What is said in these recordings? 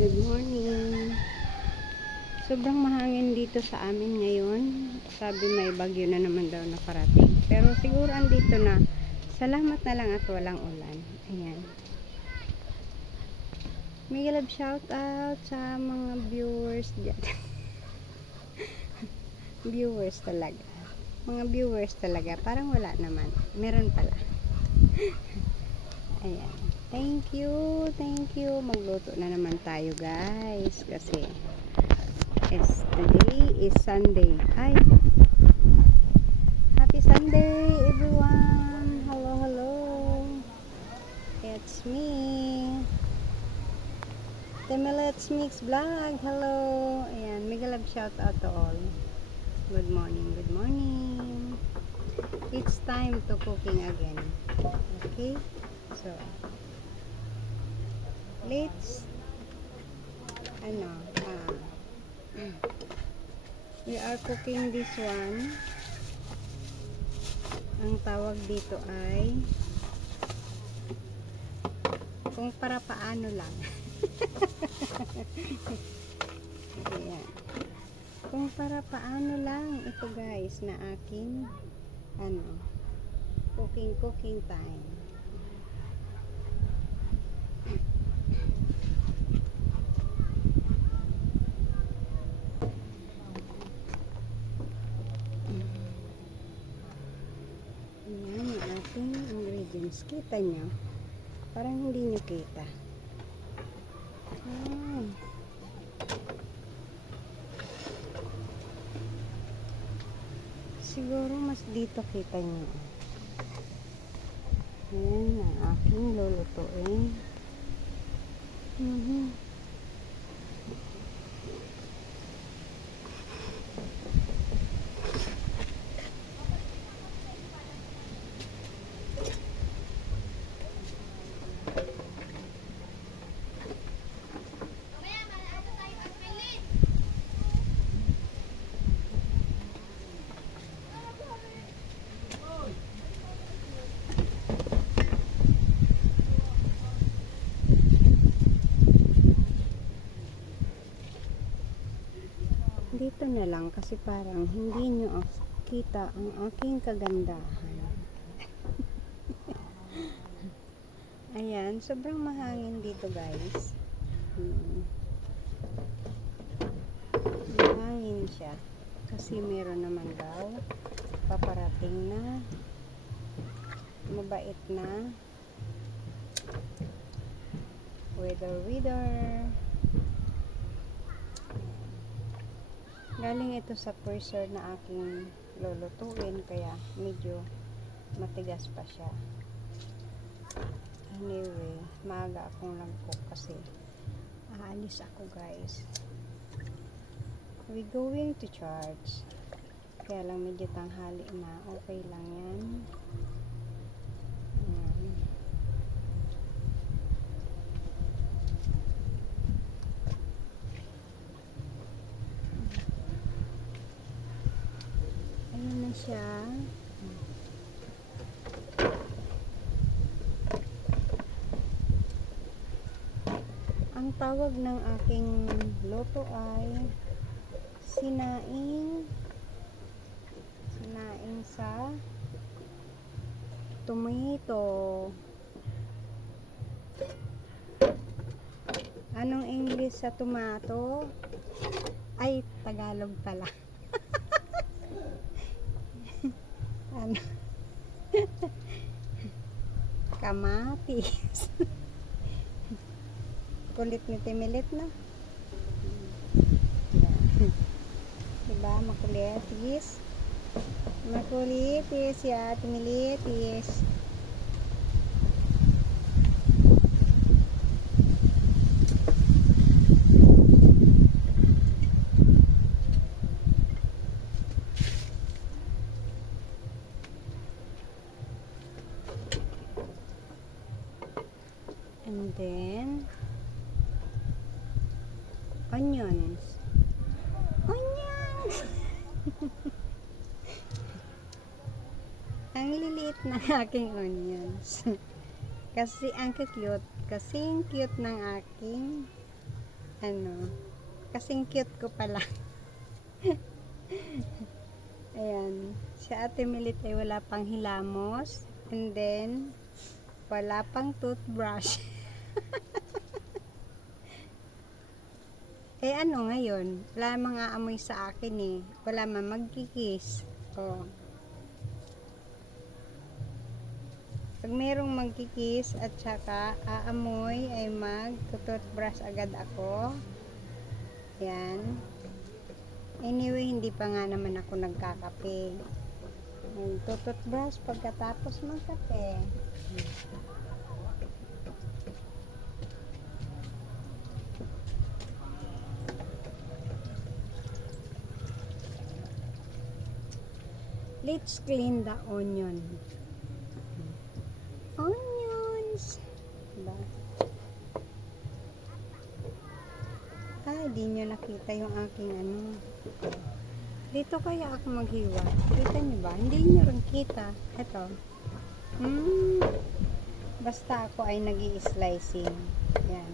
Good morning. Sobrang mahangin dito sa amin ngayon. Sabi may bagyo na naman daw na parating. Pero siguro andito na. Salamat na lang at walang ulan. Ayan. May love shout out sa mga viewers dyan. Viewers talaga. Mga viewers talaga. Parang wala naman. Meron pala. Ayan. Thank you. Thank you. Magluto na naman tayo guys. Kasi today is Sunday. Ay. Happy Sunday everyone. Hello, hello. It's me. Let's Mix Vlog. Hello. Ayan. Mega love shout out to all. Good morning. Good morning. It's time to cooking again. Okay. So, let's we are cooking this one. Ang tawag dito ay kung para paano lang. Ayan. Kung para paano lang ito guys na aking cooking time. Ayan yung ating ingredients. Kita nyo? Parang hindi nyo kita. Siguro mas dito kita nyo. Ayan ang aking lulutuin. Dito na lang kasi parang hindi nyo kita ang aking kagandahan. Ayan, sobrang mahangin dito guys. Mahangin siya kasi meron naman daw paparating na mabait na weather. Galing ito sa freezer na aking lulutuin kaya medyo matigas pa siya. Anyway, maaga akong nag-cook kasi aalis ako guys. We going to church. Kaya lang medyo tanghali na. Okay lang yan. Siya. Ang tawag ng aking luto ay sinaing sa tomato. Anong English sa tomato? Ay, Tagalog pala. Kamatis. Kulit ni Timilit na. Diba makulitis? Makulitis ya Timilitis. And then onions. Ang liliit ng aking onions. Kasi ang cute ng aking Ano, kasing cute ko pala. Ayan, si Ate Milit ay wala pang hilamos, and then wala pang toothbrush. Eh ano ngayon, wala mga amoy sa akin eh, wala man magkikis. Oh. Pag merong magkikis at saka aamoy ay mag-toothbrush agad ako. Yan. Anyway, hindi pa nga naman ako nagkakape. Toothbrush pagkatapos magkape. Let's clean the onion. Onions. Diba? Di nyo nakita yung aking ano. Dito kaya ako maghiwa. Kita nyo ba? Hindi nyo rin kita. Ito. Basta ako ay nag-i-slicing. Yan.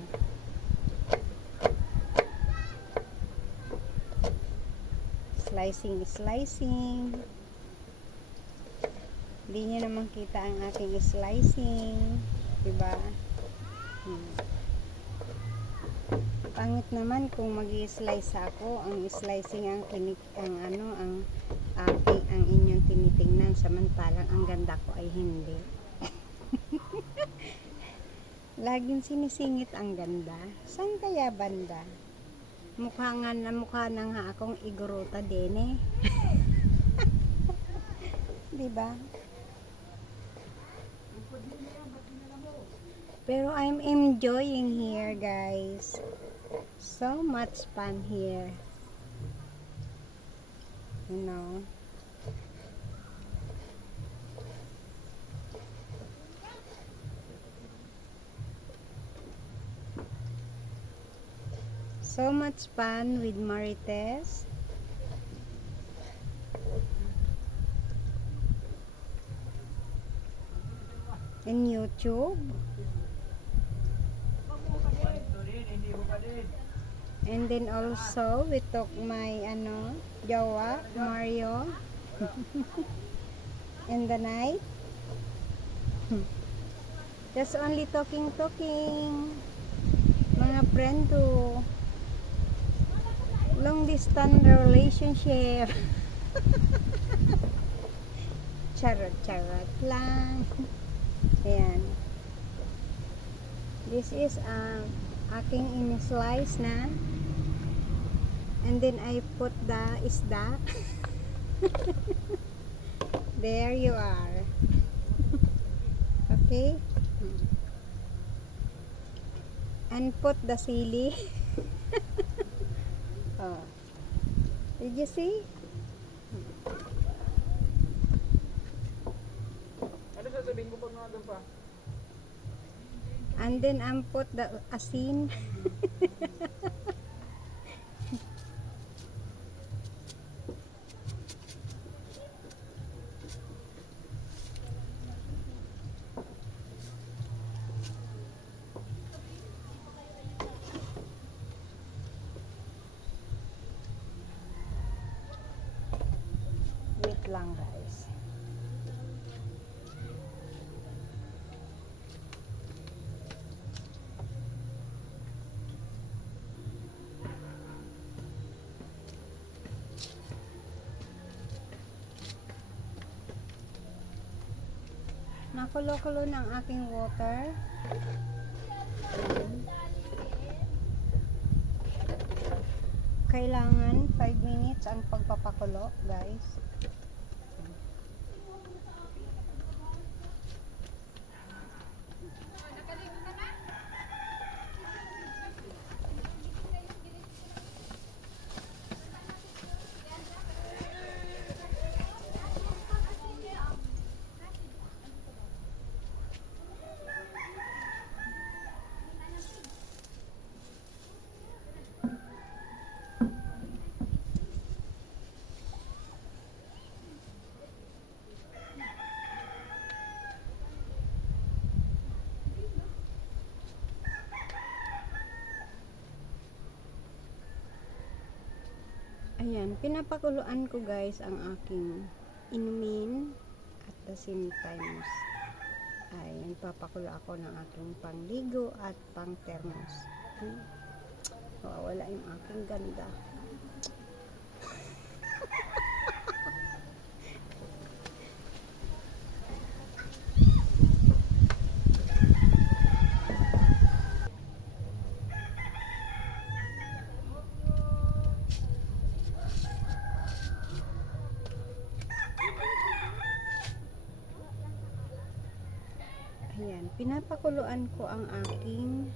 Slicing. Hindi nyo naman kita ang aking slicing. Diba? Pangit naman kung mag-i-slice ako, ang slicing ang inyong tinitingnan, samantalang ang ganda ko ay hindi. Laging sinisingit ang ganda. Saan kaya banda? Mukha na nga akong igorota din eh. Diba? Pero I'm enjoying here, guys. So much fun here. You know. So much fun with Marites. In YouTube. And then also we took my jowa Mario in the night. Just only talking mga friend to long distance relationship. Charot lang. Ayan. This is aking in-slice na. And then I put the isda. There you are. Okay. And put the sili. Oh. Did you see? Ano sasabihin ko pag mga doon pa? And then put the asin. Wait lang, guys. Nakulo-kulo ng aking water. Kailangan 5 minutes ang pagpapakulo, guys. Ayan, pinapakuluan ko guys ang aking inumin at the same times ay nagpapakulo ako ng aking pangligo at pang thermos. Wala yung aking ganda. Ayan, pinapakuluan ko ang aking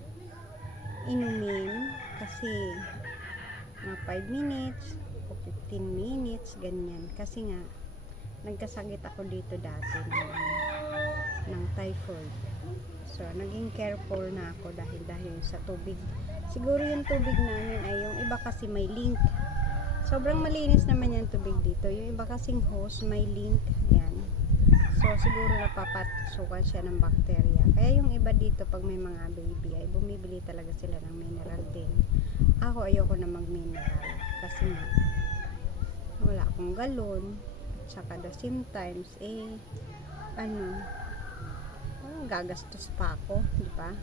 inumin kasi mga 5 minutes o 15 minutes, ganyan. Kasi nga, nagkasakit ako dito dati ng typhoid. So, naging careful na ako dahil sa tubig. Siguro yung tubig namin ay yung iba kasi may link. Sobrang malinis naman yung tubig dito. Yung iba kasing hose may link. Yan. So, siguro napapasukan siya ng bakterya. Kaya yung iba dito, pag may mga baby, ay bumibili talaga sila ng mineral din. Ako, ayoko na mag-mineral. Kasi nga, wala akong galon. Tsaka the same times, gagastos pa ako. Di ba?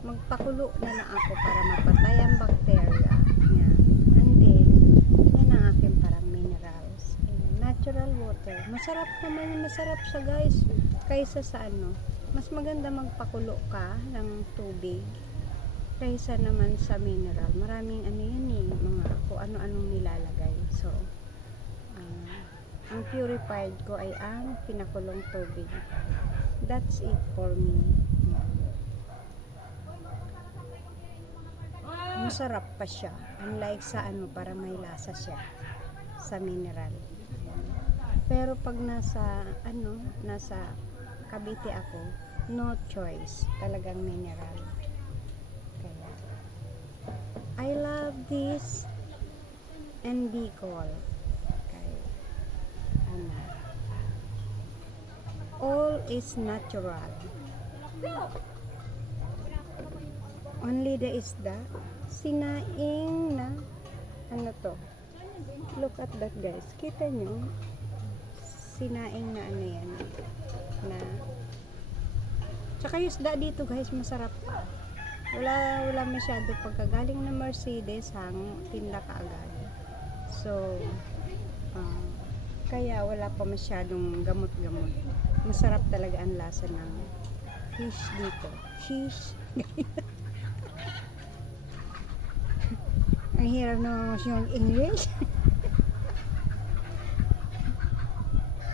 Magpakulo na lang ako para mapatay ang bakterya. Yan. And then, yan ang aking parang minerals. Natural water. Masarap naman, masarap siya guys. Kaysa sa mas maganda magpakulo ka ng tubig kaysa naman sa mineral. Maraming mga kung ano-anong nilalagay. So, ang purified ko ay ang pinakulong tubig. That's it for me. Masarap pa siya. Unlike sa para may lasa siya sa mineral. Pero pag nasa Cavite ako, no choice, talagang mineral. Kaya I love this and Bicol. Kaya all is natural. Only the isda, sinaing na look at that guys, kita nyo sinaing na yan na tsaka yung isda dito guys masarap pa, wala masyado pagkagaling na Mercedes tinla ka agad. So kaya wala pa masyadong gamot-gamot, masarap talaga ang lasa ng fish dito. Fish ang hirap na yung English.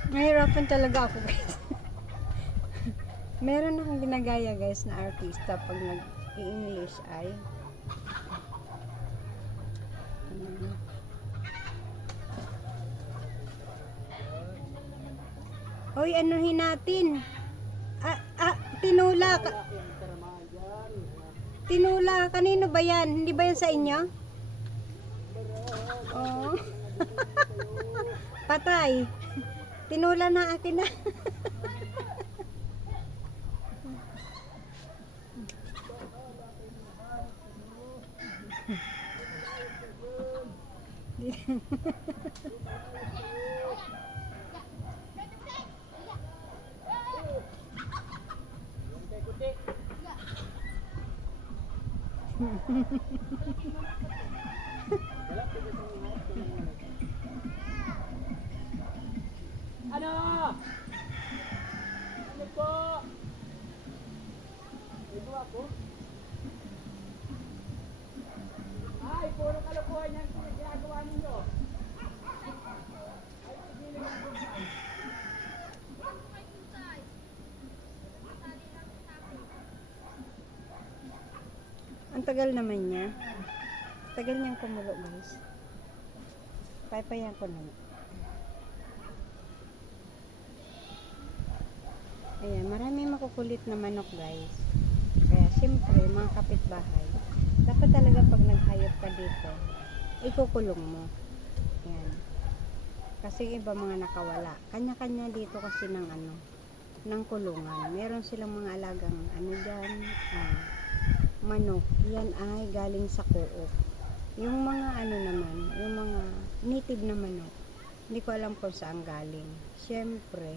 Nahirapan talaga ako guys. Meron akong ginagaya guys na artista pag nag-i-English ay hoy, anuhin natin. Tinula. Tinula. Kanino ba yan? Hindi ba yan sa inyo? Oh. Patay. Tinula na akin na. Ano? Ano po? Ito ako? Ay, puro kalokohan yan ginagawa ninyo. Ay, pigilan ang buhay. Ang tagal naman niya. Tagal niyang kumulo guys. Papayan ko na. Ayan, marami makukulit na manok guys. Kaya siyempre, mga kapitbahay, dapat talaga pag naghayop ka dito, ikukulong mo. Ayan. Kasi iba mga nakawala. Kanya-kanya dito kasi ng kulungan. Meron silang mga alagang dyan, manok. Yan ay galing sa co-op. Yung mga ano naman, yung mga native na manok, hindi ko alam kung saan galing. Siyempre,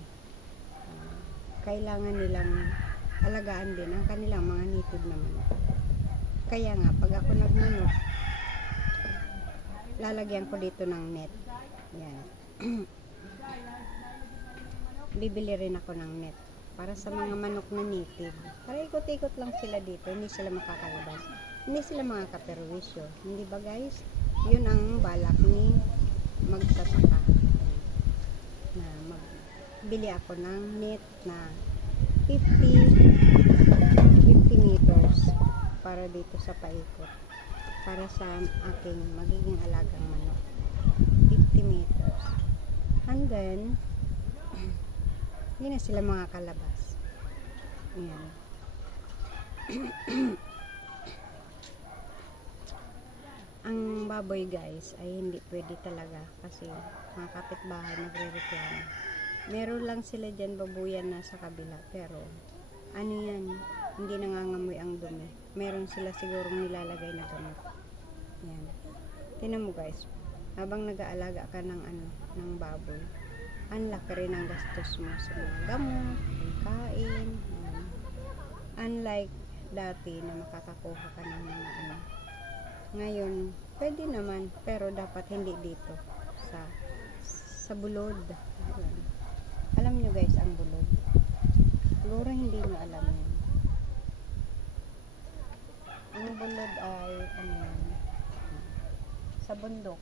kailangan nilang alagaan din ang kanilang mga native na manok. Kaya nga, pag ako nagmanok, lalagyan ko dito ng net. Yan. Bibili rin ako ng net para sa mga manok na native. Para ikot-ikot lang sila dito, hindi sila makakalabas. Hindi sila mga kaperwisyo. Hindi ba guys? Yun ang balak ni magsasaka. Na magbili ako ng net na 50 meters para dito sa paikot. Para sa aking magiging alagang manok. 50 meters. And then, hindi na sila makakalabas. Ayan. Ang baboy guys ay hindi pwede talaga kasi mga kapitbahay nagre-reklamo. Meron lang sila dyan babuyan na sa kabila pero ano yan, hindi nangangamoy ang dumi. Meron sila sigurong nilalagay na gamot. Yan. Tingnan mo guys, habang nag-aalaga ka ng ng baboy, ang laki rin ang gastos mo sa mga gamot, kain. Yan. Unlike dati na makakakuha ka ng mga ngayon, pwede naman, pero dapat hindi dito sa bulod. Ayan. Alam nyo guys ang bulod. Siguro hindi nyo alam yun. Ang bulod ay sa bundok.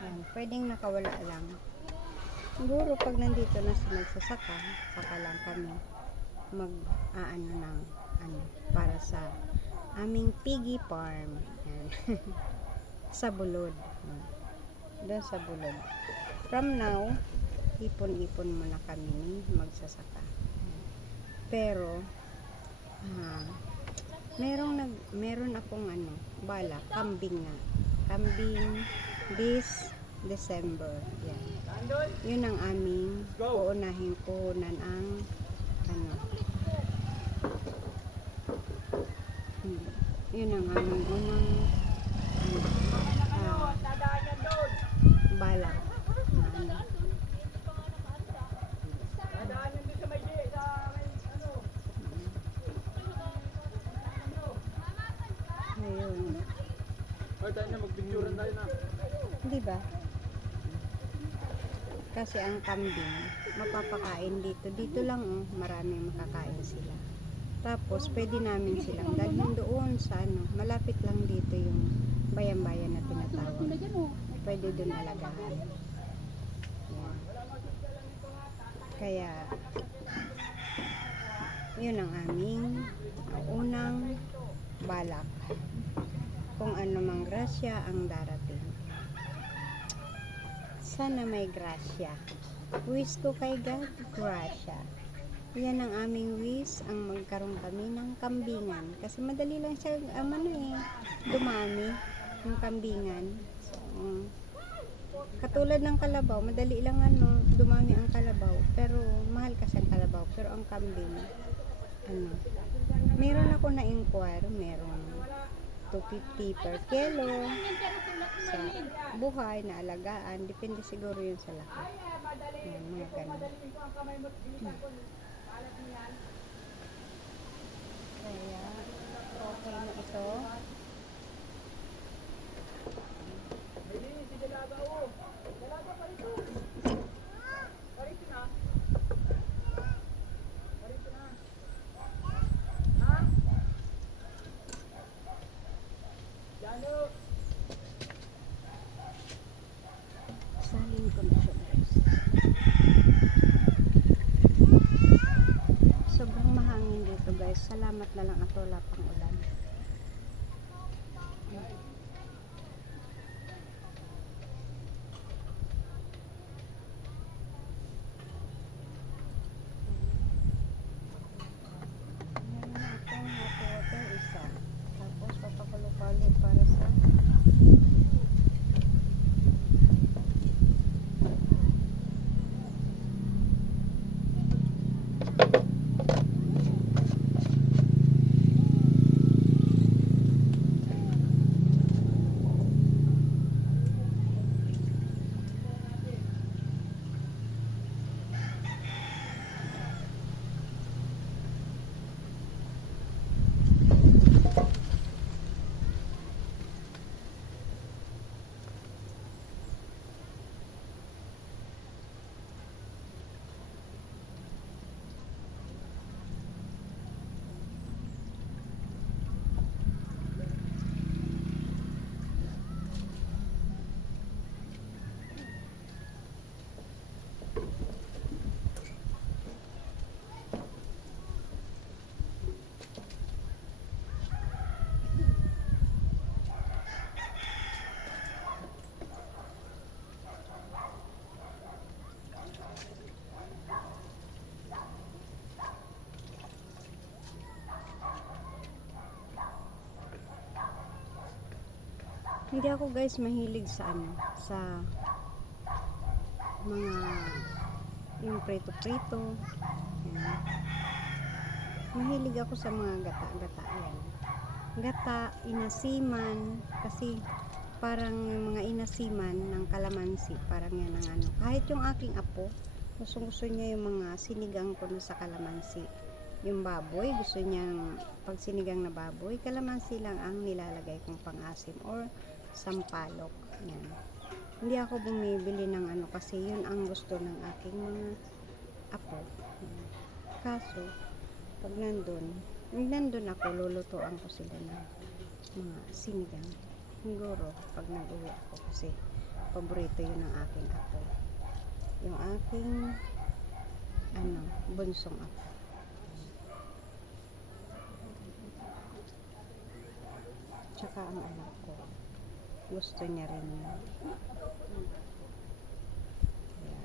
Ayan. Pwedeng nakawala lang. Siguro pag nandito na sa magsasaka, saka lang kami mag-aano ng para sa aming piggy farm. Sa bulod. Doon sa bulod. From now, ipon-ipon muna kami ni magsasaka. Pero, meron akong bala, kambing nga. Kambing this December. Yan. Yun ang aming uunahin puhunan ang yun ang aming unang balak na ayun. Tayo na, magpicturean tayo na. Hindi ba? Kasi ang kambing mapapakain dito. Dito lang maraming makakain sila. Tapos, pwede namin silang dalhin doon sa malapit lang dito yung bayan-bayan na tinatawag. Pwede doon alagaan. Yan. Kaya, yun ang aming unang balak. Kung ano mang grasya ang darating. Sana may grasya. Wish ko kay God, grasya. Yan ang aming wish, ang magkaroon kami ng kambingan. Kasi madali lang siya, dumami yung kambingan. So, katulad ng kalabaw, madali lang dumami ang kalabaw. Pero, mahal kasi ang kalabaw. Pero ang kambing, meron ako na-inquire, meron 250 per kilo sa buhay na alagaan. Depende siguro yun sa laki. Yan, mga ganun. Kaya, okay na ito. Salin ko na siya guys. Sobrang mahangin dito guys. Salamat na lang at wala pang ulan. Meron na akong hot water isa. Tapos papakulo-kulo para sa Hindi ako guys mahilig sa ano, sa mga yung prito-prito. Yan. Mahilig ako sa mga gata-gata. Yan. Gata, inasiman, kasi parang yung mga inasiman ng kalamansi, parang yan ang ano. Kahit yung aking apo, gusto niya yung mga sinigang ko na sa kalamansi. Yung baboy, gusto niyang pag sinigang na baboy, kalamansi lang ang nilalagay kong pang-asim or sampalok. Yan. Hindi ako bumibili ng ano kasi yun ang gusto ng aking mga apo. Yan. Kaso, pag nandun ako, lulutuan ko sila ng mga sinigang. Siguro, pag nag-uwi ako kasi paborito yun ng aking apo. Yung aking bunsong apo. Tsaka ang anak ko. Gusto niya rin yun. Kaya,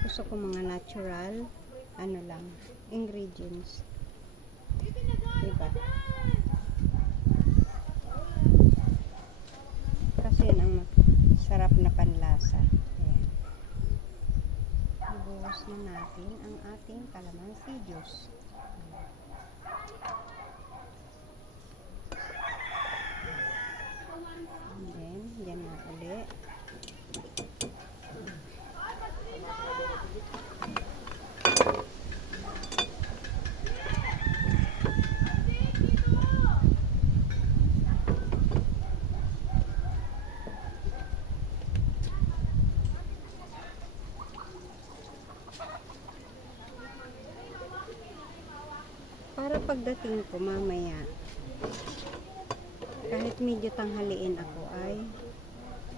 gusto ko mga natural, lang, ingredients. Diba? Kasi yun ang sarap na panlasa. Ayan. Ibuhos na natin ang ating calamansi juice. And then, yan na ulit. Para pagdating ko mamaya, kahit medyo tanghaliin ako ay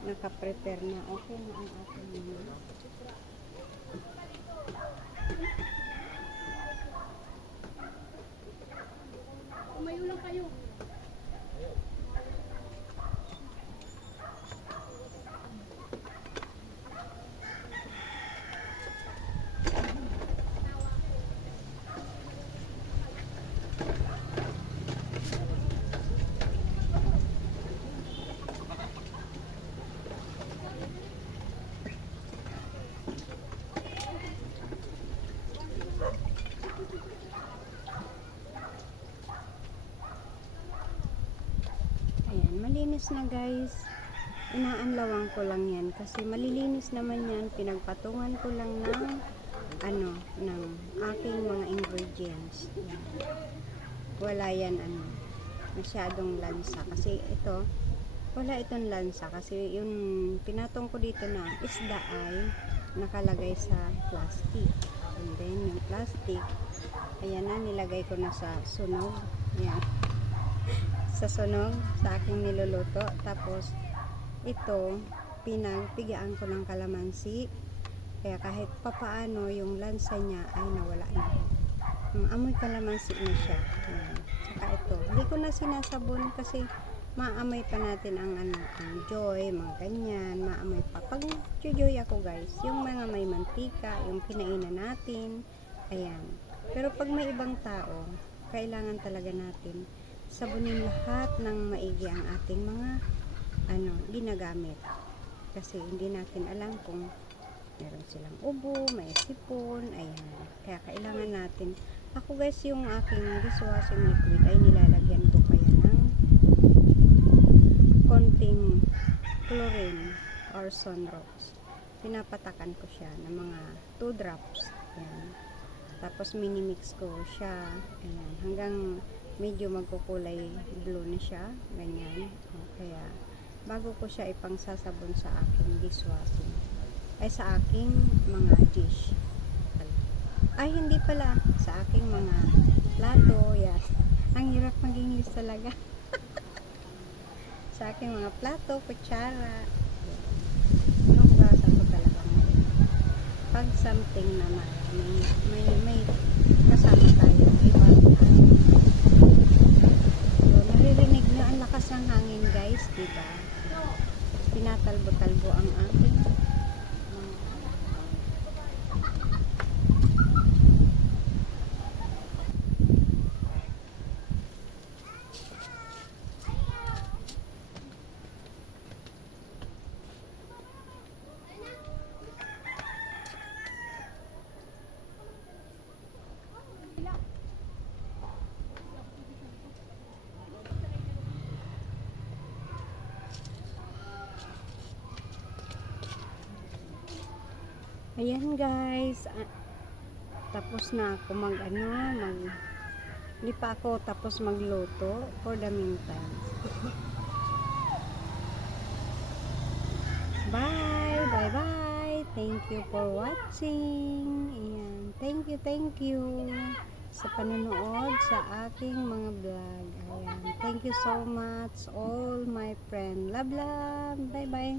nakaprepare na. Okay na ang ating mga. Umayo lang kayo. Ayan, malinis na guys. Inaanlawan ko lang yan kasi malilinis naman yan. Pinagpatungan ko lang ng aking mga ingredients. Ayan. Wala yan masyadong lansa kasi ito wala itong lansa kasi yung pinatong ko dito na isda ay nakalagay sa plastic. And then yung plastic, ayan na, nilagay ko na sa sunog. Ayan. Sa sunog, sa aking niluluto. Tapos, ito, pinagpigaan ko ng kalamansi. Kaya kahit papaano, yung lansa niya ay nawala na. Amoy kalamansi na siya. Ayan. Saka ito, hindi ko na sinasabon kasi maamoy pa natin ang joy, mga ganyan, maamoy pa. Pag joy ako guys, yung mga may mantika, yung pinainan natin, ayan. Pero pag may ibang tao, kailangan talaga natin sabunin lahat ng maigi ang ating mga ginagamit. Kasi hindi natin alam kung meron silang ubo, may sipon, ayan. Kaya kailangan natin. Ako guys, yung aking dishwashing liquid ay nilalagyan ko kaya ng konting chlorine or sunrox. Pinapatakan ko siya ng mga 2 drops. Ayan. Tapos minimix ko siya. Ayan. Hanggang medyo magkukulay blue na siya. Ganyan. Kaya bago ko siya ipangsasabon sa aking dishwashing. Ay sa aking mga dish. Ay hindi pala. Sa aking mga plato. Yan. Ang hirap mag-English talaga. Sa aking mga plato, kutsara. Hugasan ko talaga. Pag something na may kasama tayo, iba tayo. So, naririnig nyo ang lakas ng hangin guys, diba? Tinatalbo-talbo ang aking Ayan guys, tapos na ako hindi pa ako tapos magluto for the meantime. Bye, bye bye. Thank you for watching. Ayan, thank you sa panonood sa aking mga vlog. Ayan, thank you so much all my friend. Love, love. Bye bye.